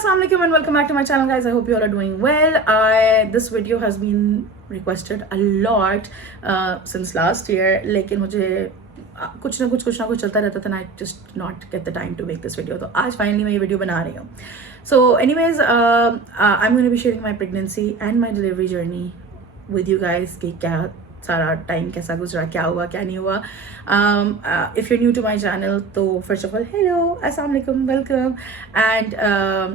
Assalamu alaikum and welcome back to my channel, guys. I hope you all are doing well. This video has been requested a lot since last year, लेकिन मुझे कुछ ना कुछ चलता रहता था, and I just not get the time to make this video. तो आज finally मैं ये video बना रही हूँ. So anyways, I'm going to be sharing my pregnancy and my delivery journey with you guys कि क्या सारा टाइम कैसा गुजरा, क्या हुआ क्या नहीं हुआ. If you're new to my channel, तो first of all, hello, assalamu alaikum, welcome. And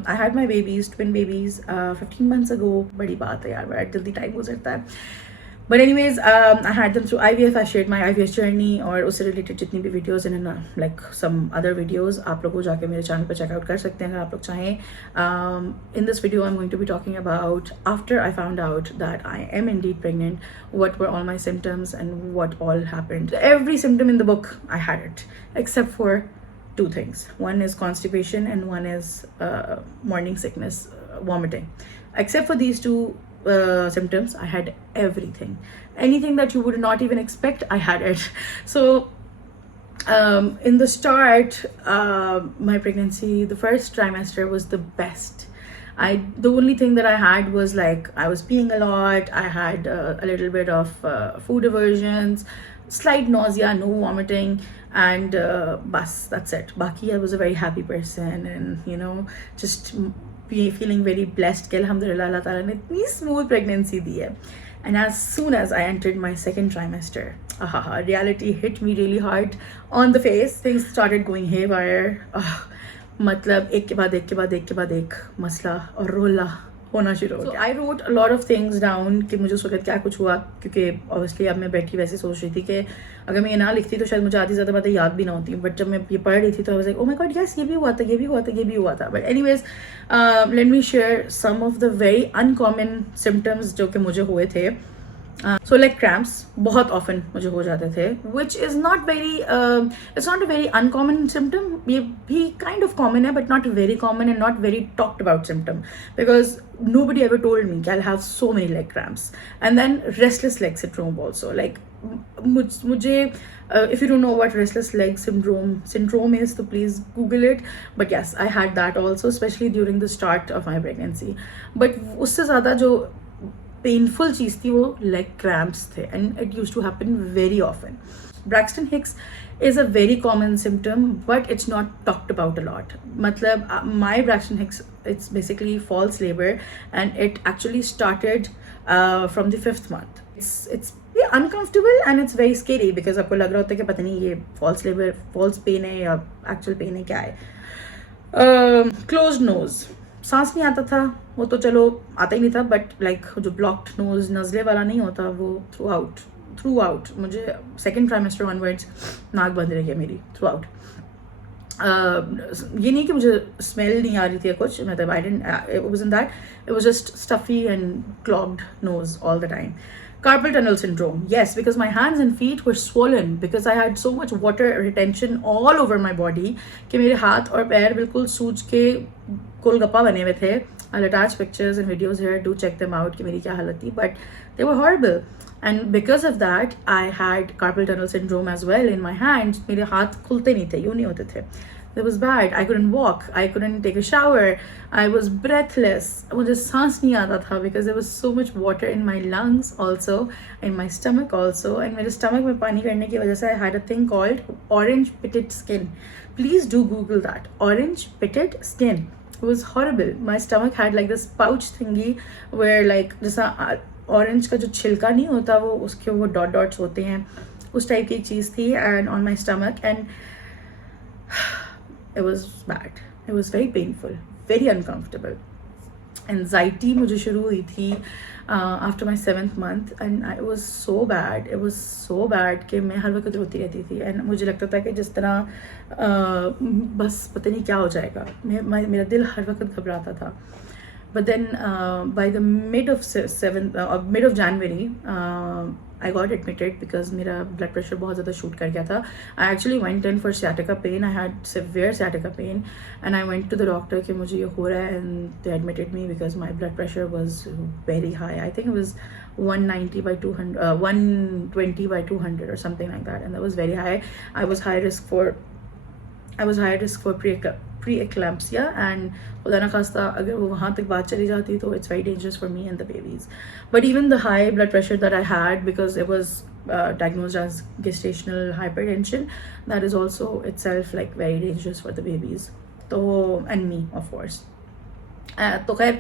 I had my babies, twin babies, 15 months ago. बड़ी बात है यार, बड़ा जल्दी टाइम गुजरता है. But anyways, I had them through IVF. I shared my IVF journey और उससे related जितनी भी videos and like some other videos आप लोग को जाके मेरे channel पे check out कर सकते हैं अगर आप लोग चाहें. In this video, I'm going to be talking about after I found out that I am indeed pregnant, what were all my symptoms and what all happened. Every symptom in the book, I had it, except for two things. One is constipation and one is morning sickness, vomiting. Except for these two symptoms, I had everything, anything that you would not even expect, I had it. So in the start, my pregnancy, the first trimester was the best. The only thing that I had was like I was peeing a lot, I had a little bit of food aversions, slight nausea, no vomiting, and bas, that's it. Baki, I was a very happy person, and you know, just feeling very blessed कि alhamdulillah Allah Ta'ala ने इतनी smooth pregnancy दी है. And as soon as I entered my second trimester, reality hit me really hard on the face. Things started going haywire. मतलब एक के बाद एक के बाद एक के बाद एक मसला और रोला होना शुरू हो गया. I wrote a lot of things down कि मुझे उस वक्त क्या कुछ हुआ, क्योंकि obviously अब मैं बैठी वैसे सोच रही थी कि अगर मैं ये ना लिखती तो शायद मुझे आधी ज़्यादा बातें याद भी ना होती. बट जब मैं ये पढ़ रही थी तो I was like, oh my god, yes, ये भी हुआ था, ये भी हुआ था, ये भी हुआ था. But anyways, let me share some of the very uncommon symptoms जो कि मुझे हुए थे. So like cramps बहुत often मुझे हो जाते थे, which is not very it's not a very uncommon symptom. ये भी kind of common है, but not very common and not very talked about symptom, because nobody ever told me I'll have so many leg cramps. And then restless leg syndrome also, like मुझे if you don't know what restless leg syndrome is, so please Google it. But yes, I had that also, especially during the start of my pregnancy. But उससे ज़्यादा जो पेनफुल चीज़ थी वो leg cramps थे, and it use to happen very often. Braxton Hicks is a very common symptom, but it's not talked about a lot. मतलब my Braxton Hicks, it's basically false labor, and it actually started from the 5th month. It's uncomfortable and it's very scary because आपको लग रहा होता है कि पता नहीं ये false labor, false pain है या actual pain है, क्या है. Closed nose, सांस नहीं आता था, वो तो चलो आता ही नहीं था, बट लाइक जो ब्लॉक्ड नोज नज़ले वाला नहीं होता वो थ्रू आउट मुझे सेकेंड ट्राइमेस्टर ऑनवर्ड्स नाक बंद रही है मेरी थ्रू आउट. ये नहीं कि मुझे स्मेल नहीं आ रही थी या कुछ, मतलब I didn't, it wasn't that, it was just stuffy and clogged nose all the time. Carpal tunnel syndrome, yes, because my hands and feet were swollen because I had so much water retention all over my body कि मेरे हाथ और पैर बिल्कुल सूज के गोलगप्पा बने हुए थे. I'll attach pictures and videos here, do check them out कि मेरी क्या हालत थी, but they were horrible. And because of that, I had carpal tunnel syndrome as well in my hands. मेरे हाथ खुलते नहीं थे, यूँ नहीं होते थे. It was bad. I couldn't walk. I couldn't take a shower. I was breathless. मुझे सांस नहीं आता था because there was so much water in my lungs also, in my stomach also. And मेरे stomach में पानी करने की वजह से I had a thing called orange pitted skin. Please do Google that. Orange pitted skin. It was horrible. My stomach had like this pouch thingy where like जैसा orange का जो छिलका नहीं होता वो उसके वो dots होते हैं, उस टाइप की एक चीज़ थी, and on my stomach, and it was bad. It was very painful, very uncomfortable. Anxiety मुझे शुरू हुई थी after my 7th month, and it was so bad. It was so bad कि मैं हर वक्त रोती रहती थी, and मुझे लगता था कि जिस तरह बस पता नहीं क्या हो जाएगा. मेरा दिल हर वक्त घबराता था. But then by the mid of January, I got admitted because मेरा blood pressure बहुत ज़्यादा shoot कर गया था. I actually went in for sciatica pain. I had severe sciatica pain, and I went to the doctor कि मुझे ये हो रहा है, and they admitted me because my blood pressure was very high. I think it was 190 by 200, 120 by 200 or something like that, and that was very high. I was high risk for I was high risk for pre eclampsia and खुदा ना खास्ता अगर वो वहाँ तक बात चली जाती तो it's very dangerous for me and the babies. But even the high blood pressure that I had because it was diagnosed as gestational hypertension, that is also itself like very dangerous for the babies, so and me of course. तो खैर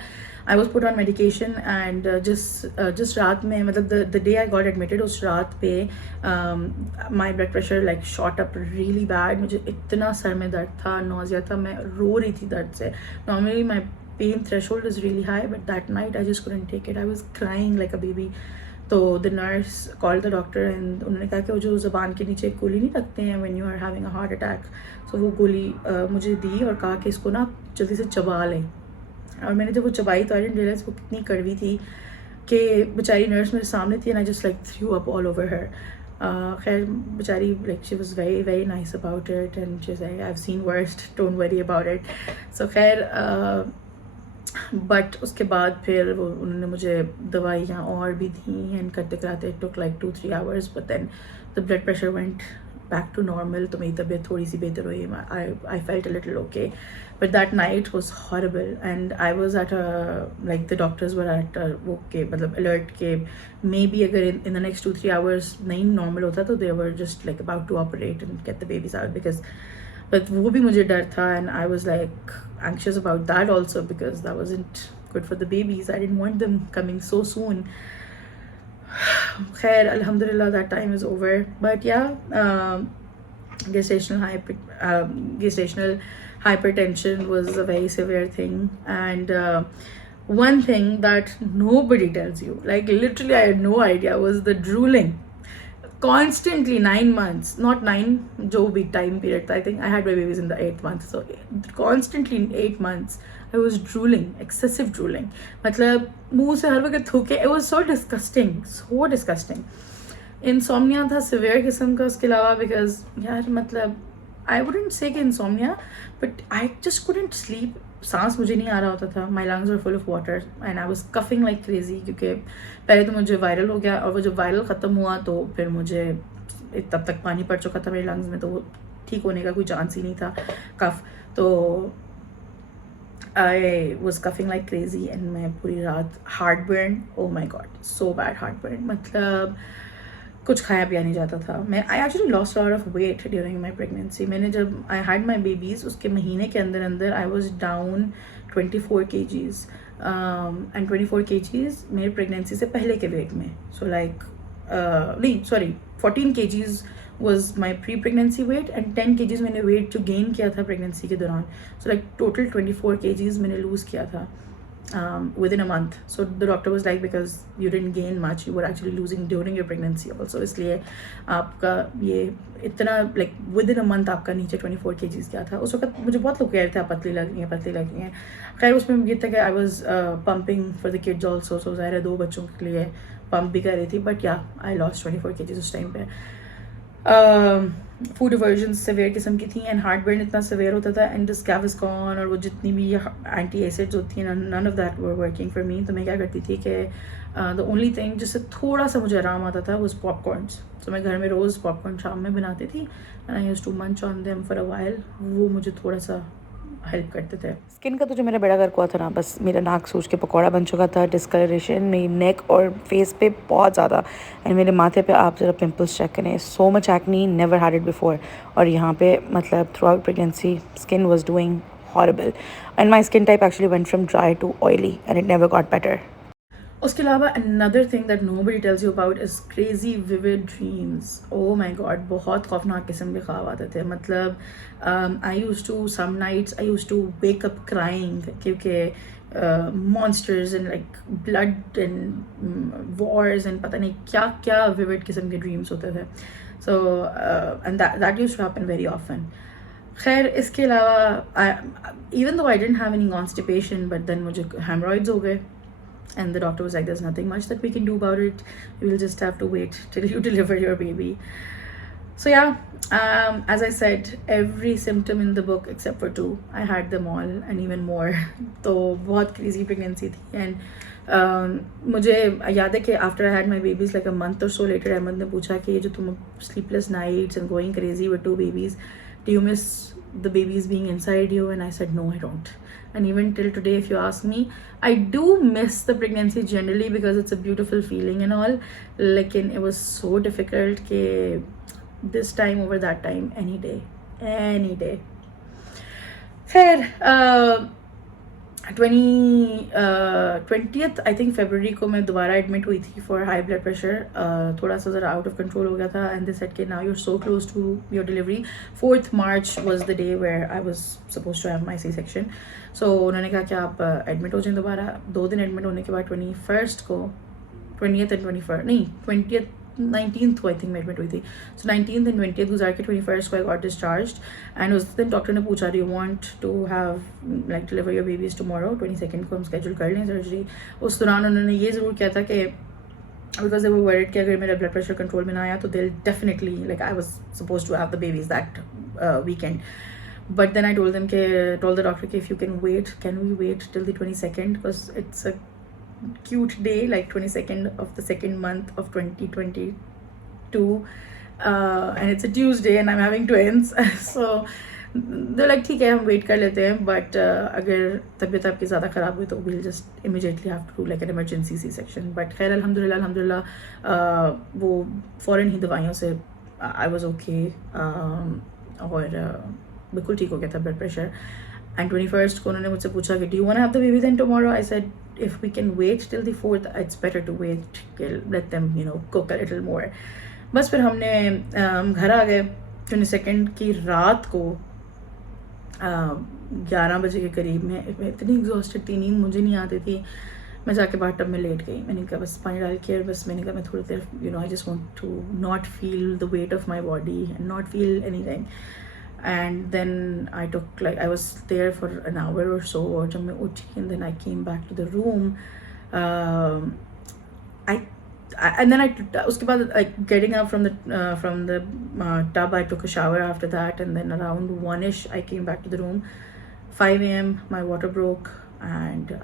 I was put on medication and जिस रात में मतलब the day I got admitted उस रात पे my blood pressure like shot up really bad. मुझे इतना सर में दर्द था, नौजिया था, मैं रो रही थी दर्द से. Normally my pain threshold is really high but that night I just couldn't take it. I was crying like a baby. तो the nurse call the doctor and उन्होंने कहा कि वो जो ज़बान के नीचे एक गोली नहीं रखते हैं when you are having a heart attack, so वो गोली मुझे दी और कहा कि इसको ना जल्दी से चबा लें. और मैंने जब वो चबाई तो आई डिडंट रियलाइज वो कितनी कड़वी थी कि बेचारी नर्स मेरे सामने थी and I just like threw up all over her. खैर बेचारी like she was very very nice about it and she said I have seen worst, don't worry about it. So खैर बट उसके बाद फिर वो उन्होंने मुझे दवाइयाँ और भी दी एंड करते कराते it took like 2-3 hours but then the blood pressure went back to normal. तो मेरी तबीयत थोड़ी सी बेहतर हुई. I felt a little okay, but that night was horrible and I was at a like the doctors were at a okay मतलब alert के maybe अगर in the next 2-3 hours नहीं normal होता तो they were just like about to operate and get the babies out because but वो भी मुझे डर था and I was like anxious about that also because that wasn't good for the babies. I didn't want them coming so soon. Khair, alhamdulillah, that time is over. But yeah, gestational hypertension was a very severe thing. And one thing that nobody tells you, like literally I had no idea, was the drooling. Constantly 9 months, not 9, jo bhi time period. I think I had my babies in the 8th month. So constantly in 8 months, I was drooling, excessive drooling. मतलब मुंह से हर वक्त थूके. It was so disgusting, so disgusting. Insomnia था severe किस्म का उसके अलावा because यार मतलब I wouldn't say कि insomnia, but I just couldn't sleep. सांस मुझे नहीं आ रहा होता था. माई lungs were full of water and I was coughing like crazy क्योंकि पहले तो मुझे वायरल हो गया और वो जब वायरल ख़त्म हुआ तो फिर मुझे तब तक पानी पड़ चुका था मेरे लंग्स में तो वो ठीक होने का कोई चांस ही नहीं था कफ. तो I was coughing like crazy and मैं पूरी रात heartburn, oh my god so bad heartburn. मतलब कुछ खाया पिया नहीं जाता था. मैं I actually lost lot of weight during my pregnancy. मैंने जब आई हैड माई बेबीज़ उसके महीने के अंदर अंदर I was down 24 kgs and 24 kgs मेरे प्रेगनेंसी से पहले के वेट में. सो लाइक नहीं sorry 14 kgs was my pre pregnancy weight and 10 kgs मैंने वेट जो गेन किया था प्रेगनेंसी के दौरान. सो लाइक टोटल 24 kgs मैंने लूज़ किया था within a month. So the doctor was like because you didn't gain much, you were actually losing during your pregnancy also. इसलिए आपका ये इतना like within a month आपका नीचे 24 kgs क्या था. उस वक्त मुझे बहुत लोग कह रहे थे आप पतली लग रही हैं पतली लग रही हैं. खैर उसमें ये था कि I was pumping for the kids also, so ज़ाहिर है 2 बच्चों के लिए पम्प भी कर रही थी. बट या I lost 24 kgs उस टाइम पे. फूड एवर्जन सेवेयर किस्म की थी एंड हार्ट बर्न इतना सेवेयर होता था एंड दिस कैविस्कॉन और वो जितनी भी एंटी एसिड्स होती हैं none of that were working for me. तो मैं क्या करती थी कि द ओनली थिंग जिससे थोड़ा सा मुझे आराम आता था was पॉपकॉर्न्स. तो मैं घर में रोज़ पॉपकॉर्न शाम में बनाती थी एंड आई यूज्ड टू मंच on them for a while. वो मुझे थोड़ा सा हेल्प करते थे. स्किन का तो जो मेरा बेड़ा गर्क हुआ था ना, बस मेरा नाक सूज के पकौड़ा बन चुका था. डिस्कलरेशन मेरी नेक और फेस पे बहुत ज़्यादा एंड मेरे माथे पे आप ज़रा पिंपल्स चेक करें. So much acne, never had it before. और यहाँ पे मतलब throughout pregnancy skin was doing horrible and my skin type actually went from dry to oily and it never got better. उसके अलावा another thing that nobody tells you about is crazy vivid dreams. Oh my god बहुत खौफनाक किस्म के ख्वाब आते थे. मतलब I use to some nights I use to wake up crying क्योंकि monsters and like blood and Wars and पता नहीं क्या क्या विविड किस्म के ड्रीम्स होते थे. So and that use to happen very often. खैर इसके अलावा even though I didn't have any constipation but then मुझे हेमरॉइड्स हो गए. And the doctor was like, there's nothing much that we can do about it. You will just have to wait till you deliver your baby. So yeah, as I said, every symptom in the book except for 2, I had them all and even more. तो बहुत crazy pregnancy थी. And मुझे याद है कि after I had my babies like a month or so later, Ahmad ने पूछा कि ये जो तुम sleepless nights and going crazy with 2 babies, do you miss the baby is being inside you, and I said no, I don't. And even till today, if you ask me, I do miss the pregnancy generally because it's a beautiful feeling and all. Like, it was so difficult ke this time over that time, any day, any day. Fair. 20th I think फरवरी को मैं दोबारा एडमिट हुई थी for high blood pressure. थोड़ा सा ज़रा out of control हो गया था, एंड दे सेड के now you are so close to your delivery. 4th March was the day where I was suppose to have my C section. So उन्होंने कहा कि आप एडमिट हो जाएं दोबारा. 2 दिन एडमिट होने के बाद 21st को, 20th एंड 21st नहीं, 20th 19th को आई थिंक मैं एडमिट हुई थी. सो 19th एंड 20th गुजार के 21st को आई गॉट डिस्चार्ज. एंड उस दिन डॉक्टर ने पूछा, do you want to have like deliver your babies tomorrow. 22nd को हम स्केड्यूल कर लें सर्जरी. उस दौरान उन्होंने ये ज़रूर किया था कि बिकॉज दे वर वरीड कि अगर मेरा ब्लड प्रेशर कंट्रोल में ना आया तो they definitely, like I was suppose to have the babies that weekend. But then I told the doctor, if you can we wait till the 22nd, because it's a cute day, like 22nd of the 2nd month of 2022, and it's a Tuesday and I'm having twins. So they're like, ठीक है हम वेट कर लेते हैं, but अगर तबीयत आपकी ज़्यादा ख़राब हुई तो we'll just immediately have to do like an emergency C-section. But खैर अल्हम्दुलिल्लाह वो फ़ौरन ही दवाइयों से I was okay, और बिल्कुल ठीक हो गया था ब्लड प्रेशर. एंड 21st को उन्होंने मुझसे पूछा कि do you want to have the baby then tomorrow. I said if we can wait till the 4th, it's better to wait, let them cook a little more. बस फिर हमने घर आ गए 22nd की रात को 11 बजे के करीब में इतनी एग्जॉस्टेड थी, नींद मुझे नहीं आती थी. मैं जाके बाथ टब में लेट गई. मैंने कहा बस पानी डाल के, बस मैंने कहा मैं थोड़ी देर I just want to not feel the weight of my body and not feel anything. And then I took, like, I was there for an hour or so, और जब मैं उठी and then I came back to the room, and then उसके बाद like getting up from the tub, I took a shower after that, and then around 1ish I came back to the room. 5 a.m. my water broke and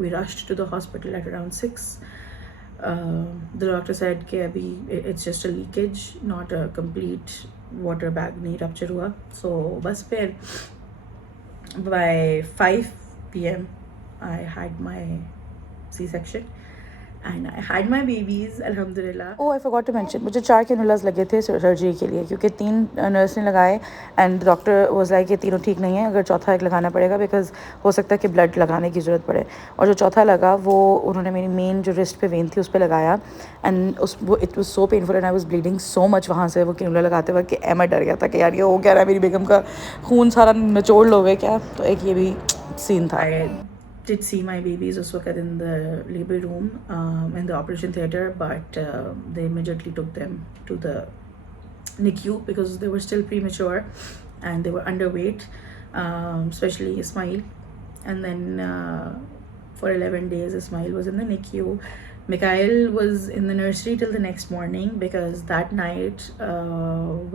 we rushed to the hospital at around 6. The doctor said कि अभी it's just a leakage, not a complete water bag नहीं रप्चर हुआ. सो बस फिर by 5 p.m. I had my C-section and I had my babies, alhamdulillah. Oh, I forgot to mention, मुझे 4 कैनुलास लगे थे सर्जरी के लिए, क्योंकि 3 नर्स ने लगाए एंड डॉक्टर वाज लाइक ये तीनों ठीक नहीं है, अगर चौथा एक लगाना पड़ेगा बिकॉज हो सकता है कि ब्लड लगाने की ज़रूरत पड़े. और जो चौथा लगा वो उन्होंने मेरी मेन जो रिस्ट पे वेन थी उस पर लगाया, एंड वो it was so painful and I was bleeding so much वहाँ से वो कैनुला लगाते वक्त कि मैं डर गया था कि यार ये हो क्या रहा है, मेरी बेगम का खून सारा निचोड़ लोगे क्या. तो एक ये भी सीन था. did see my babies उस वक्त in the labor room, in the operation theatre, but they immediately took them to the NICU because they were still premature and they were underweight, especially Ismail. And then for 11 days Ismail was in the NICU. Mikhail was in the nursery till the next morning because that night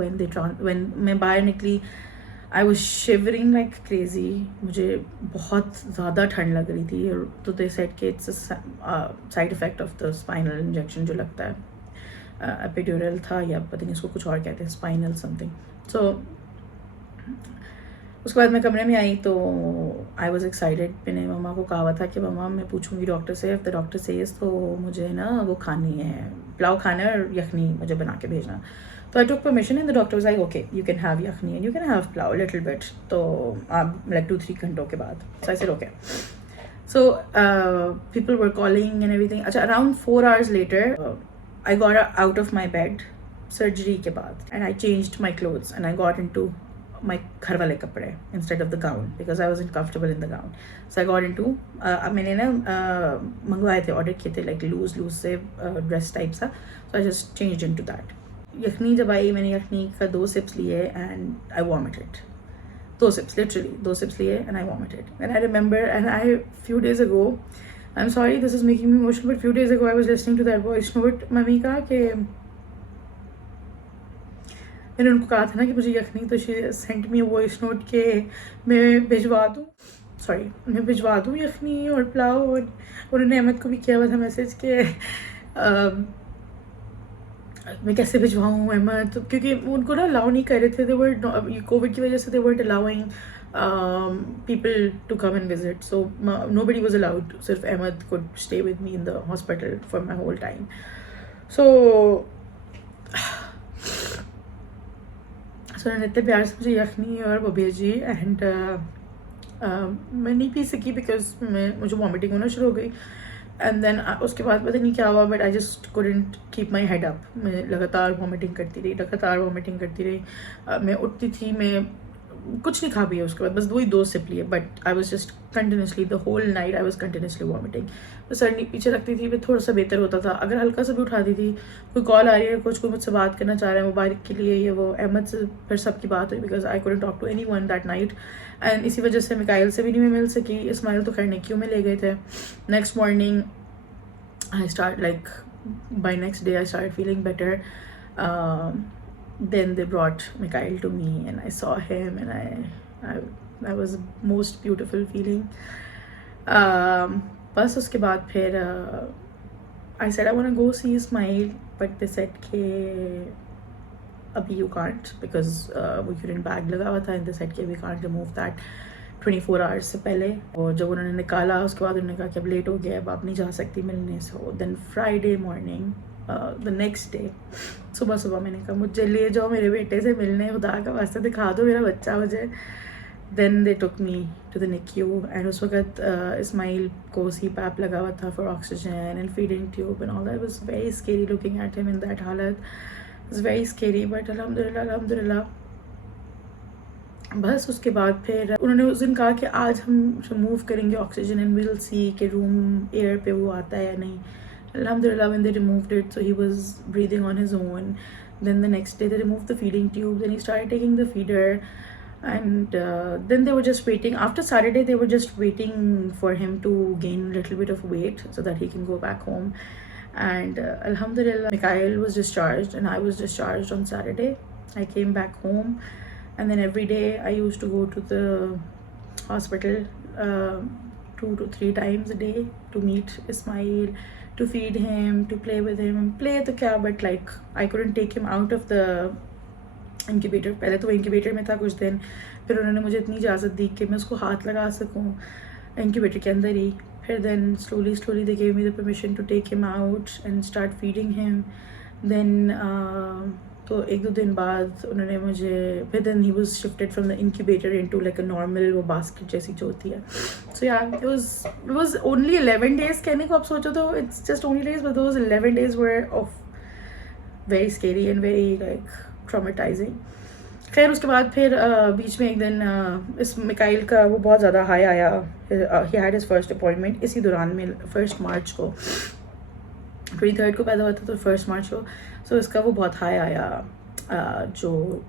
when मैं बाहर निकली I was shivering like crazy. मुझे बहुत ज़्यादा ठंड लग रही थी. तो they said कि it's a side effect of the spinal injection जो लगता है, epidural था या पता नहीं इसको कुछ और कहते हैं, spinal something. So उसके बाद मैं कमरे में आई तो I was excited. मैंने मम्मा को कहा हुआ था कि मम्मा मैं पूछूंगी डॉक्टर से, if the doctor says तो मुझे ना वो खानी है, पुलाव खाना है और यखनी मुझे बना के भेजना. So I took permission and the doctor was like, okay, you can have yakhni and you can have pulao a little bit. So like 2-3 घंटों के बाद. So I said okay. So people were calling and everything. Achha, around 4 hours later, I got out of my bed surgery के बाद, and I changed my clothes and I got into my घर वाले कपड़े instead of the gown because I wasn't comfortable in the gown. So I got into मैंने ना मंगवाए थे, ऑर्डर किए थे like loose से dress type सा. So I just changed into that. यखनी जब आई मैंने यखनी का 2 sips लिए and I vomited. 2 sips, literally 2 sips लिए and I vomited. And I remember, and few days ago, I'm sorry this is making me emotional, but few days ago I was listening to that voice note mummy का कि मैंने उनको कहा था ना कि मुझे यखनी, तो she sent me a voice note कि मैं भिजवा दूँ यखनी और पुलाव. और उन्होंने अहमद को भी किया हुआ था मैसेज कि मैं कैसे भिजवाऊँ अहमद, तो क्योंकि उनको ना अलाउ नहीं कर रहे थे, दे वर कोविड की वजह से दे वर allowing people to come and visit, so nobody was allowed, सिर्फ Ahmad could stay with me in the hospital for my whole time. So उन्होंने इतने प्यार से मुझे यखनी और वो भेजी, एंड मैं नहीं पी सकी बिकॉज मुझे वॉमिटिंग होना शुरू हो गई. एंड देन उसके बाद पता नहीं क्या हुआ, but I just couldn't keep my head up. मैं लगातार वॉमिटिंग करती रही. मैं उठती थी, मैं कुछ नहीं खा पिया उसके बाद, बस 2 सिप लिए, but I was just continuously the whole night I was continuously vomiting. तो सर पीछे रखती थी, फिर थोड़ा सा बेहतर होता था. अगर हल्का सा भी उठाती थी, कोई कॉल आ रही है, कुछ कोई मुझसे बात करना चाह रहा है मोबाइल के लिए, ये वो, अहमद से फिर सबकी बात हुई because I couldn't talk to anyone that night. And इसी वजह से मिकाइल से भी नहीं मैं मिल सकी. इस्माइल तो खैर निक्यू में ले गए थे. Next morning I start like by next day I started feeling better. Then they brought Mikhail to me and I saw him, and that was the most beautiful feeling. बस उसके बाद फिर I said I want to go see Ismail, but they said कि अभी you can't because वो urine bag लगा हुआ था, and they said कि we can't remove that 24 आवर्स से पहले. और जब उन्होंने निकाला उसके बाद उन्होंने कहा कि अब लेट हो गया, अब आप नहीं जा सकती मिलने. So then Friday morning the next day सुबह मैंने कहा मुझे ले जाओ मेरे बेटे से मिलने, खुदा का वास्ता दिखा दो मेरा बच्चा मुझे. Then they took me to the NICU, and उस वक्त इस्माइल को CPAP लगा हुआ था for oxygen and feeding tube and all that. Was very scary looking at him in that हालत. वाज वेरी स्केरी, बट अल्हम्दुलिल्लाह. बस उसके बाद फिर उन्होंने उस दिन कहा कि आज हम रिमूव करेंगे ऑक्सीजन एंड विल सी कि रूम एयर पे वो आता है या नहीं. अल्हम्दुलिल्लाह when they removed it, so he was breathing on his own. Then the next day they removed the feeding tube, then he started taking the feeder, and then they were just waiting. After Saturday they were just waiting for him to gain a little bit of weight so that he can go back home. And alhamdulillah Mikhail was discharged and I was discharged on Saturday. I came back home, and then every day I used to go to the hospital 2 to 3 times a day to meet Ismail, to feed him, to play with him. Play to kya, but like I couldn't take him out of the incubator. पहले तो incubator में था कुछ दिन, फिर उन्होंने मुझे इतनी इजाज़त दी कि मैं उसको हाथ लगा सकूँ incubator के अंदर ही. फिर then slowly they gave me the permission to take him out and start feeding him. Then तो 1-2 दिन बाद उन्होंने मुझे फिर then he was shifted from the incubator into like a normal वो basket जैसी जो होती है. So yeah, it was only 11 days. कहने को आप सोचो तो it's just only days, but those 11 days were of very scary and very like traumatizing. खैर उसके बाद फिर बीच में एक दिन इस मिकाइल का वो बहुत ज़्यादा हाई आया. he had his first appointment इसी दौरान में 1 मार्च को, 23rd को पैदा हुआ था तो 1 मार्च को. सो इसका वो बहुत हाई आया, जो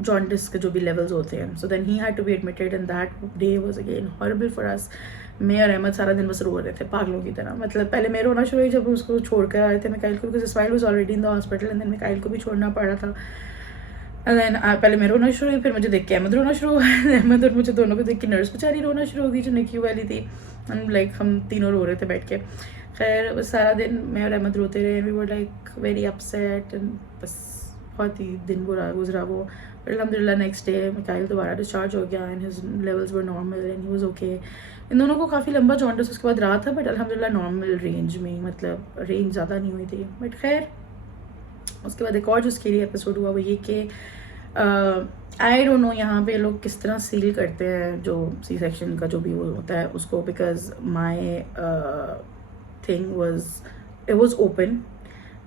जॉन्डिस के जो भी लेवल्स होते हैं. So then he had to be admitted and that day was again horrible for us. मैं और अहमद सारा दिन बस रो रहे थे पागलों की तरह. मतलब पहले मैं रोना शुरू हुई जब उसको छोड़ कर आए थे मिकाइल को, because Ismail was already in the hospital, and then Mikail को भी छोड़ना पड़ रहा था. एंड देन पहले मैं रोना शुरू हुई, फिर मुझे देख के अहमद रोना शुरू हुआ. अहमद और मुझे दोनों को देख के नर्स बेचारी रोना शुरू हो गई जो निक्यू वाली थी. एंड लाइक हम तीनों रो रहे थे बैठ के. खैर बस सारा दिन मैं और अहमद रोते रहे. We were like very upset, and बस बहुत ही दिन बुरा गुजरा वो. अल्हम्दुलिल्लाह नेक्स्ट डे मिकाइल दोबारा डिस्चार्ज हो गया and his levels were normal and he was okay. इन दोनों को काफ़ी लंबा जॉन्डिस उसके बाद रहा था, बट अल्हम्दुलिल्लाह नॉर्मल रेंज में, मतलब रेंज ज़्यादा नहीं हुई थी. बट खैर उसके बाद एक और जो स्केरी एपिसोड हुआ वो ये कि आई डोंट नो यहाँ पे लोग किस तरह सील करते हैं जो सी सेक्शन का जो भी वो होता है उसको, because my thing was open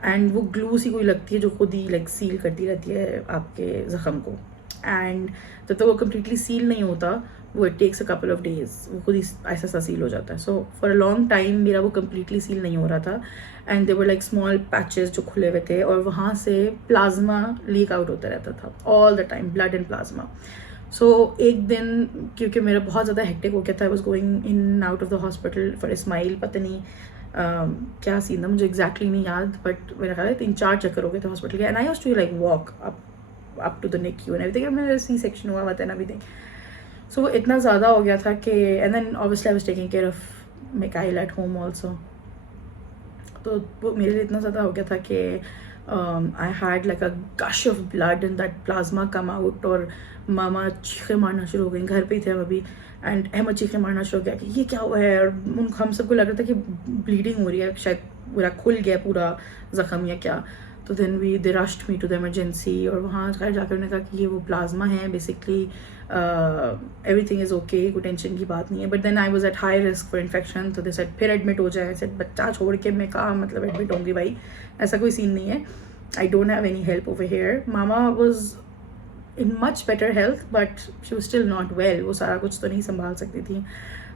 and वो ग्लू सी कोई लगती है जो खुद ही लाइक सील करती रहती है आपके ज़ख़म को. एंड जब तक वो कम्प्लीटली सील नहीं होता वो it takes a couple of days, वो खुद ही ऐसा सा सील हो जाता है. So for a long time मेरा वो कम्प्लीटली सील नहीं हो रहा था, and there were like small patches जो खुले हुए थे और वहाँ से प्लाज्मा लीक आउट होता रहता था all the time, blood and plasma. So एक दिन क्योंकि मेरा बहुत ज़्यादा हेक्टिक हो गया था, I was going in out of the hospital for Ismail. पता नहीं क्या सीन था मुझे एग्जैक्टली नहीं याद, बट मेरा ख्याल है 3-4 चक्कर हो गए थे हॉस्पिटल के. And I used to like walk up to the NICU and everything. मेरा सी सेक्शन हुआ था एंड एवरीथिंग. सो वो इतना ज़्यादा हो गया था कि and then obviously I was taking care of Mikail at home also. तो वो मेरे लिए इतना ज़्यादा हो गया था कि I had like a gush of blood and that plasma come out, और मामा चीखें मारना शुरू हो गई, घर पे ही थे हम अभी, एंड अहमद चीखें मारना शुरू हो गया कि ये क्या हुआ है, और हम सबको लग रहा था कि ब्लीडिंग हो रही है, शायद पूरा खुल गया पूरा ज़ख़म या क्या. तो then they rushed me to the emergency, और वहाँ खैर जाकर उन्होंने कहा कि ये वो प्लाज्मा है बेसिकली, एवरीथिंग इज़ ओके, कोई टेंशन की बात नहीं है. But then I was at high risk for infection, तो दे सेड फिर एडमिट हो जाए. सेड बच्चा छोड़ के मैं कहा मतलब एडमिट होंगी भाई, ऐसा कोई सीन नहीं है. I don't have any help over here. Mama was in much better health but she was still not well, वो सारा कुछ तो नहीं संभाल सकती थी.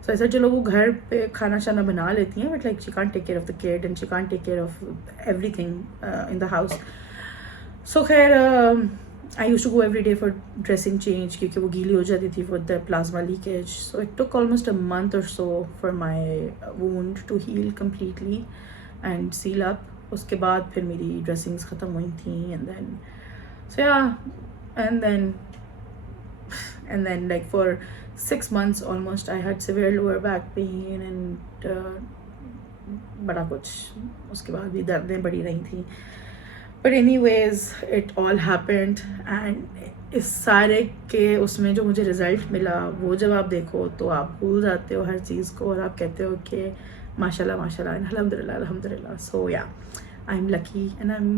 सो ऐसा चलो वो घर पे खाना शाना बना लेती हैं, but like she can't take care of the kid and she can't take care of everything in the house. So खैर I used to go every day for dressing change, क्योंकि वो गीली हो जाती थी with the plasma leakage. So it took almost a month और so for my wound to heal completely and seal up. उसके बाद फिर मेरी ड्रेसिंग्स ख़त्म हुई थी, एंड देन सो या, and then like for 6 months almost I had severe lower back pain and बड़ा कुछ, उसके बाद भी दर्दें बढ़ी रही थी. but anyways it all happened, and इस सारे के उसमें जो मुझे रिज़ल्ट मिला वो जब आप देखो तो आप भूल जाते हो हर चीज़ को, और आप कहते हो कि माशाल्लाह माशाल्लाह अल्हम्दुलिल्लाह अल्हम्दुलिल्लाह. so yeah, I'm lucky and I'm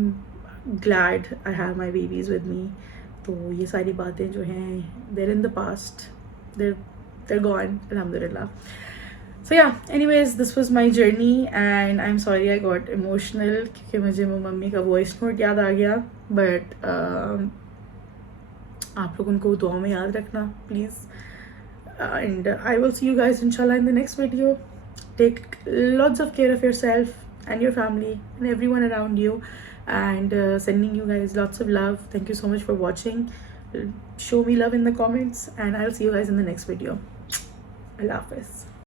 glad I have my babies with me. तो ये सारी बातें जो हैं they're in the past, they're gone, alhamdulillah. So yeah, anyways this was my journey and I'm sorry I got emotional क्योंकि मुझे वो मम्मी का वॉइस नोट याद आ गया. but आप लोग उनको दुआ में याद रखना please, and I will see you guys inshallah in the next video. Take lots of care of yourself and your family and everyone around you, and sending you guys lots of love. Thank you so much for watching. Show me love in the comments and I'll see you guys in the next video. Allah Hafiz.